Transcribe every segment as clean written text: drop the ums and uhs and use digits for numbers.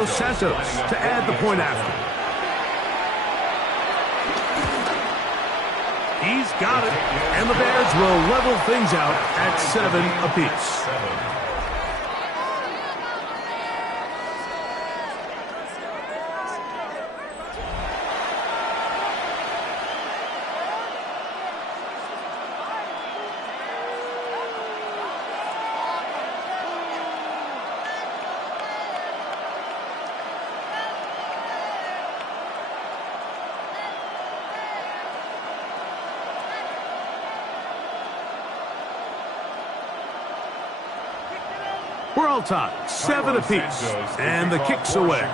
Los Santos to add the point after. He's got it, and the Bears will level things out at 7 apiece. We're all tied, 7 apiece, and the kick's away.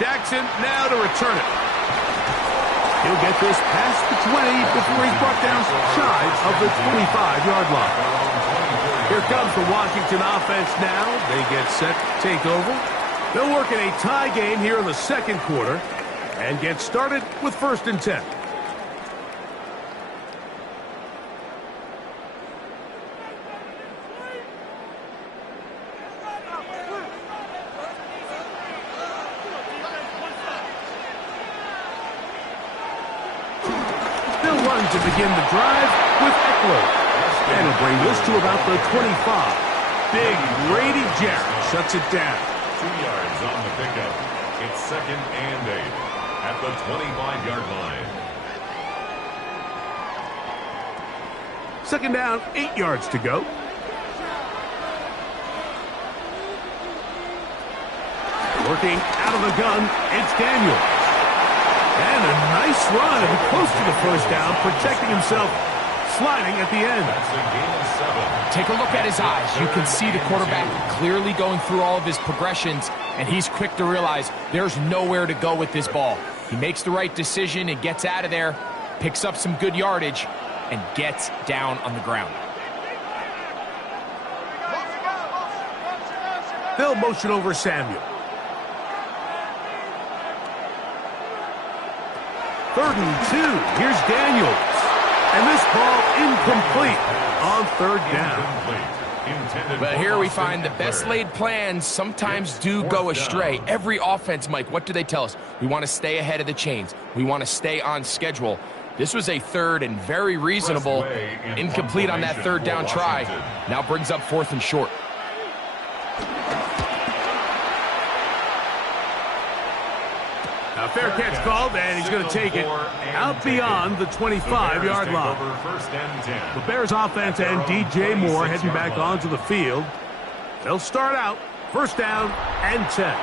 Jackson now to return it. He'll get this past the 20 before he's brought down shy of the 25-yard line. Here comes the Washington offense now. They get set to take over. They'll work in a tie game here in the second quarter and get started with 1st and 10. To begin the drive with Eckler. And he'll bring this to about the 25. Big Grady Jarrett shuts it down. 2 yards on the pickup. It's 2nd and 8 at the 25-yard line. 2nd down, 8 yards to go. Working out of the gun, it's Daniels. And a nice run, close to the 1st down, protecting himself, sliding at the end. That's a gain of 7. Take a look at his eyes. You can see the quarterback clearly going through all of his progressions, and he's quick to realize there's nowhere to go with this ball. He makes the right decision and gets out of there, picks up some good yardage, and gets down on the ground. They'll motion over Samuel. 3rd and 2. Here's Daniels. And this ball incomplete on 3rd down. But here we find the best laid plans sometimes do go astray. Every offense, Mike, what do they tell us? We want to stay ahead of the chains. We want to stay on schedule. This was a 3rd and very reasonable. Incomplete on that 3rd down try. Now brings up 4th and short. A fair catch called, and he's going to take it out beyond the 25-yard line. The Bears offense and DJ Moore heading back onto the field. They'll start out 1st down and 10.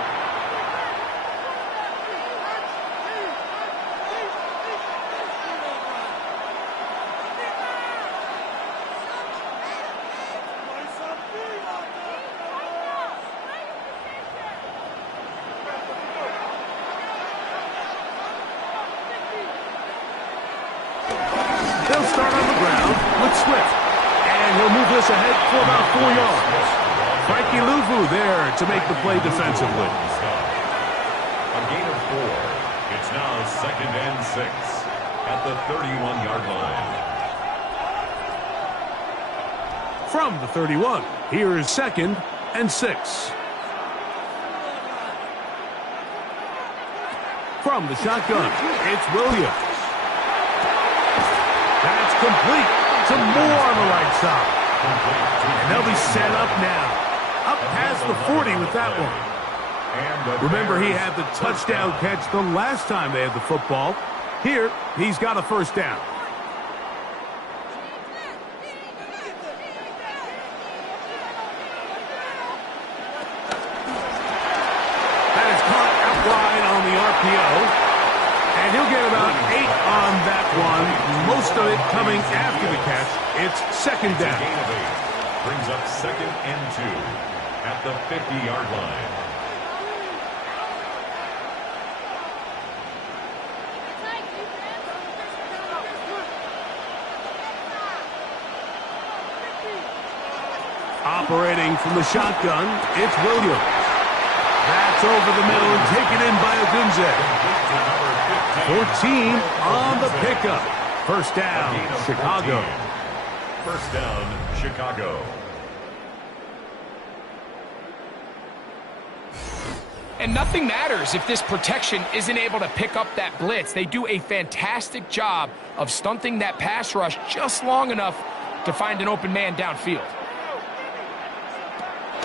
They'll start on the ground with Swift. And he'll move this ahead for about 4 yards. Frankie Luvu there to make the play defensively. A gain of 4. It's now 2nd and 6 at the 31-yard line. From the 31, here is 2nd and 6. From the shotgun, it's Williams. That's complete. Some more on the right side. And they'll be set up now. Up past the 40 with that one. Remember, he had the touchdown catch the last time they had the football. Here, he's got a 1st down. That is caught out wide on the RPO. And he'll get about 8 on that one. Most of it coming after the catch. It's 2nd down. Gain of 8. Brings up 2nd and 2 at the 50-yard line. Operating from the shotgun, it's Williams. That's over the middle and taken in by Odunze. 14 on the pickup. 1st down, Chicago. 1st down, Chicago. And nothing matters if this protection isn't able to pick up that blitz. They do a fantastic job of stunting that pass rush just long enough to find an open man downfield.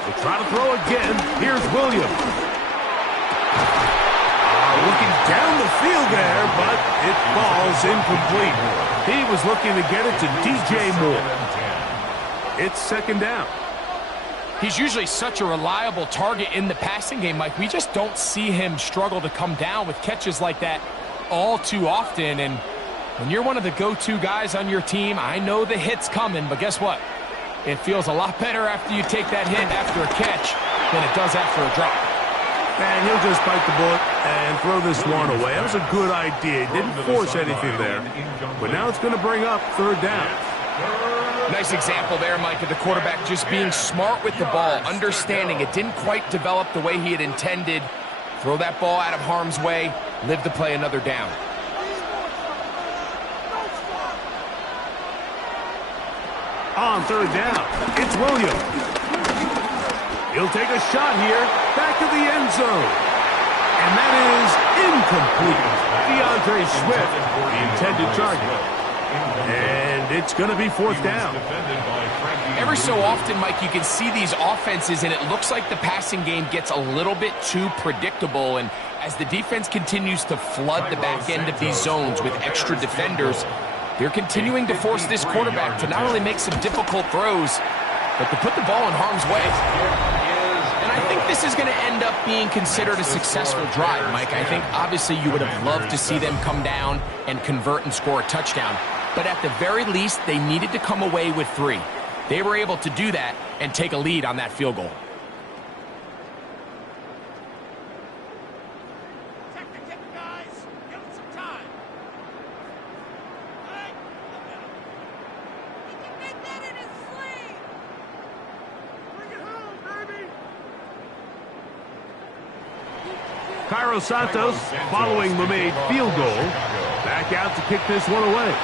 They try to throw again. Here's Williams. Looking down the field there, but it falls incomplete. He was looking to get it to DJ Moore. It's second down. He's usually such a reliable target in the passing game, Mike. We just don't see him struggle to come down with catches like that all too often. And when you're one of the go-to guys on your team, I know the hit's coming, but guess what? It feels a lot better after you take that hit after a catch than it does after a drop. And he'll just bite the bullet and throw this one away. That was a good idea. Didn't force anything there. But now it's going to bring up third down. Nice example there, Mike, of the quarterback just being smart with the ball, understanding it didn't quite develop the way he had intended. Throw that ball out of harm's way, live to play another down. On third down, it's Williams. He'll take a shot here, back of the end zone. And that is incomplete. DeAndre Swift, the intended target. And it's going to be fourth down. Every so often, Mike, you can see these offenses, and it looks like the passing game gets a little bit too predictable. And as the defense continues to flood the back end of these zones with extra defenders, they're continuing to force this quarterback to not only make some difficult throws, but to put the ball in harm's way. And I think this is going to end up being considered a successful drive, Mike. I think obviously you would have loved to see them come down and convert and score a touchdown. But at the very least, they needed to come away with 3. They were able to do that and take a lead on that field goal. Cairo Santos, following the made field goal, back out to kick this one away.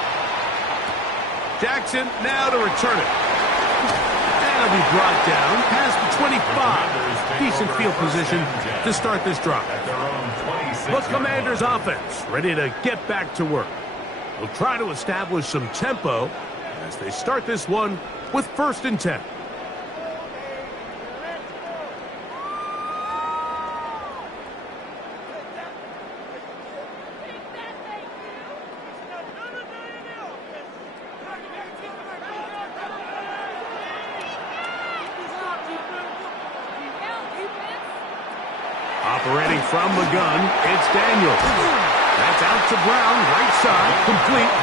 Jackson now to return it. And it'll be brought down past the 25. Decent field position to start this drive. The Commanders' offense ready to get back to work. We'll try to establish some tempo as they start this one with 1st and 10. Operating from the gun, it's Daniels. That's out to Brown, right side, complete.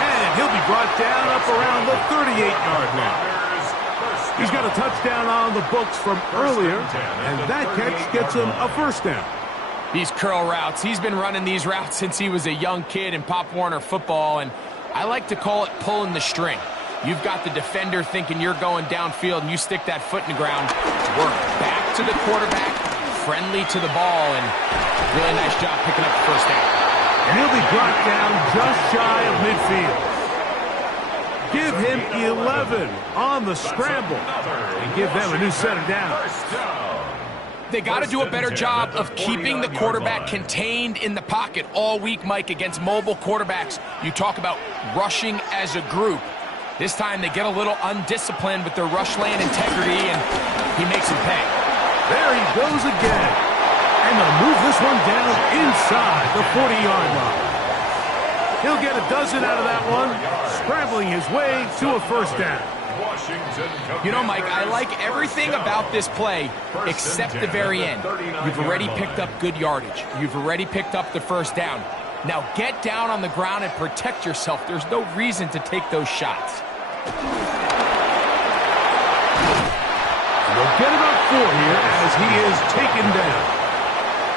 And he'll be brought down up around the 38-yard line. He's got a touchdown on the books from earlier, and that catch gets him a 1st down. These curl routes, he's been running these routes since he was a young kid in Pop Warner football, and I like to call it pulling the string. You've got the defender thinking you're going downfield, and you stick that foot in the ground, work back to the quarterback, friendly to the ball, and really nice job picking up the 1st down. And he'll be brought down just shy of midfield. Give him 11 on the scramble and give them a new set of downs. They got to do a better job of keeping the quarterback contained in the pocket all week, Mike, against mobile quarterbacks. You talk about rushing as a group. This time they get a little undisciplined with their rush lane integrity, and he makes them pay. There he goes again. And they'll move this one down inside the 40-yard line. He'll get a dozen out of that one, scrambling his way to a 1st down. You know, Mike, I like everything about this play except the very end. You've already picked up good yardage. You've already picked up the 1st down. Now get down on the ground and protect yourself. There's no reason to take those shots. They'll get about 4 here as he is taken down.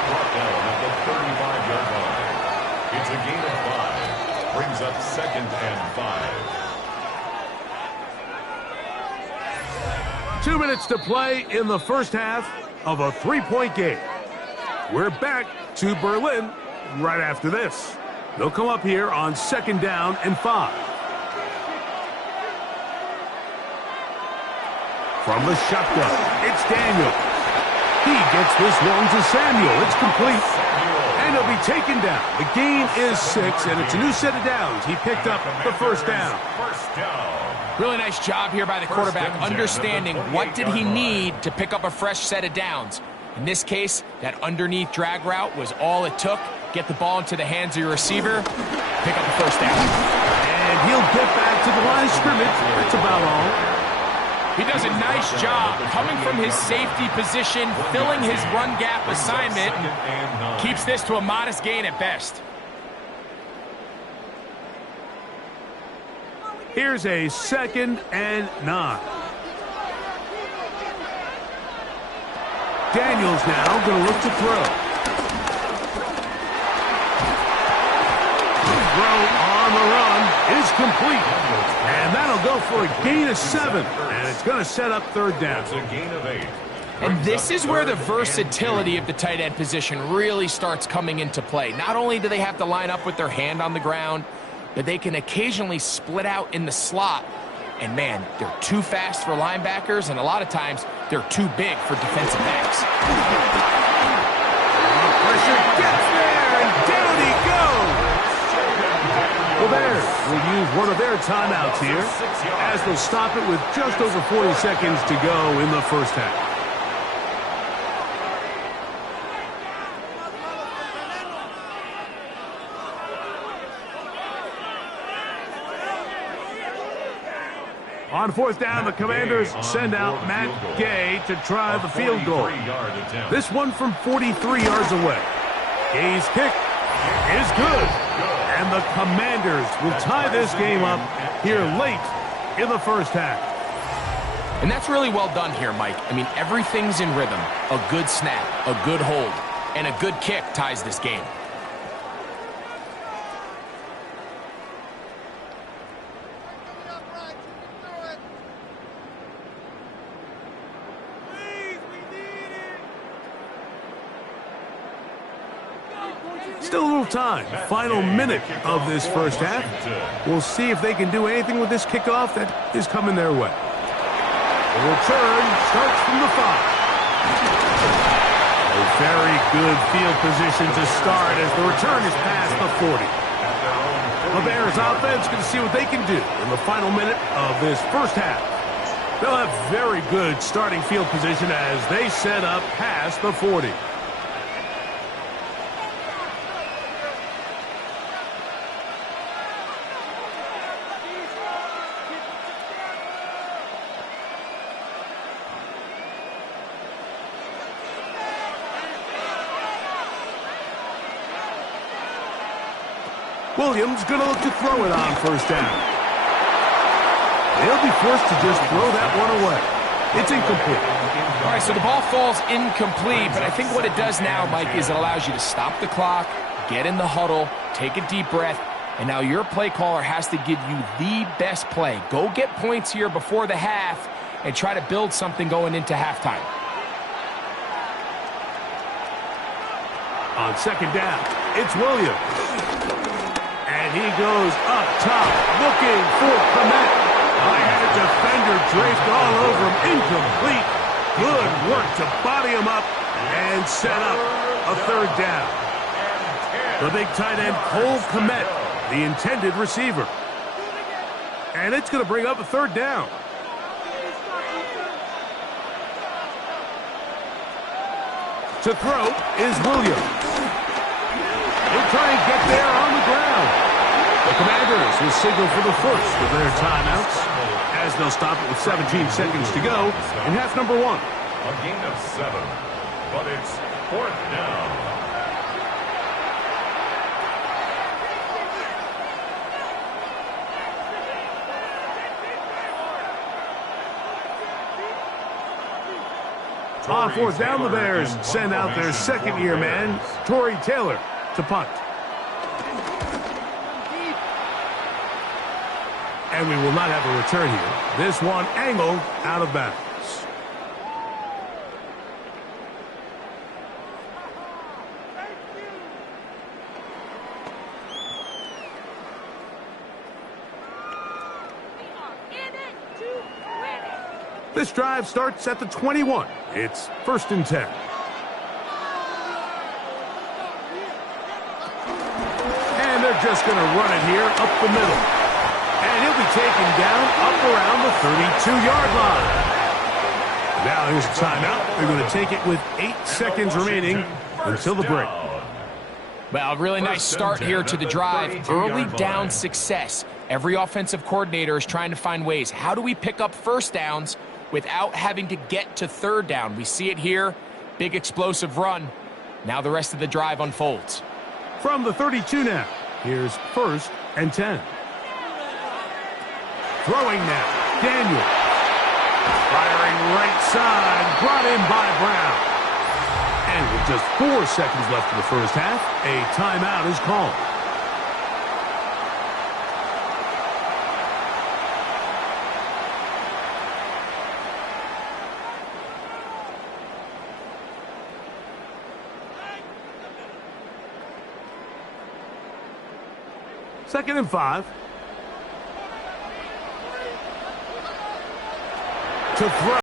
Brought down at the 35-yard line. It's a gain of 5. Brings up 2nd and 5. 2 minutes to play in the 1st half of a 3-point game. We're back to Berlin right after this. They'll come up here on 2nd down and 5. From the shotgun, it's Daniels. He gets this one to Samuel. It's complete. And he'll be taken down. The gain is 6, and it's a new set of downs. He picked up the first down. Really nice job here by the quarterback, understanding what did he need to pick up a fresh set of downs. In this case, that underneath drag route was all it took. Get the ball into the hands of your receiver, pick up the first down. And he'll get back to the line of scrimmage. That's about all. He does a nice job coming from his safety position, filling his run gap assignment. Keeps this to a modest gain at best. Here's a 2nd and 9. Daniels now going to look to throw. The throw on the run is complete. And that'll go for a gain of 7. And it's going to set up 3rd down. It's a gain of 8. And this is where the versatility of the tight end position really starts coming into play. Not only do they have to line up with their hand on the ground, but they can occasionally split out in the slot. And man, they're too fast for linebackers, and a lot of times they're too big for defensive backs. Pressure gets there, and down he goes. The Bears will use one of their timeouts here as they'll stop it with just over 40 seconds to go in the first half. On 4th down, the Commanders send out Matt Gay to try the field goal. This one from 43 yards away. Gay's kick is good. And the Commanders will tie this game up here late in the first half. And that's really well done here, Mike. I mean, everything's in rhythm. A good snap, a good hold, and a good kick ties this game. Still a little time. Final minute of this first half. We'll see if they can do anything with this kickoff that is coming their way. The return starts from the 5. A very good field position to start as the return is past the 40. The Bears offense going to see what they can do in the final minute of this first half. They'll have very good starting field position as they set up past the 40. Williams going to look to throw it on first down. They'll be forced to just throw that one away. It's incomplete. All right, so the ball falls incomplete, but I think what it does now, Mike, is it allows you to stop the clock, get in the huddle, take a deep breath, and now your play caller has to give you the best play. Go get points here before the half and try to build something going into halftime. On 2nd down, it's Williams. And he goes up top, looking for Clement. I had a defender draped all over him. Incomplete. Good work to body him up and set up a 3rd down. The big tight end, Cole Kmet, the intended receiver. And it's going to bring up a 3rd down. To throw is Williams. He'll try and get there on the ground. The Commanders will signal for the first of their timeouts as they'll stop it with 17 seconds to go in half number 1. A gain of 7, but it's 4th down. On 4th down, the Bears send out their 2nd-year man, Torrey Taylor, to punt. And we will not have a return here. This one angled out of bounds. This drive starts at the 21. It's 1st and 10. They're just going to run it here up the middle. And he'll be taken down up around the 32-yard line. Now here's a timeout. They're going to take it with 8 seconds remaining until the break. Well, really nice start here to the drive. Early down success. Every offensive coordinator is trying to find ways. How do we pick up first downs without having to get to third down? We see it here. Big explosive run. Now the rest of the drive unfolds. From the 32 now, here's 1st and 10. Throwing now, Daniel. Firing right side, brought in by Brown. And with just 4 seconds left in the first half, a timeout is called. Second and 5. To throw.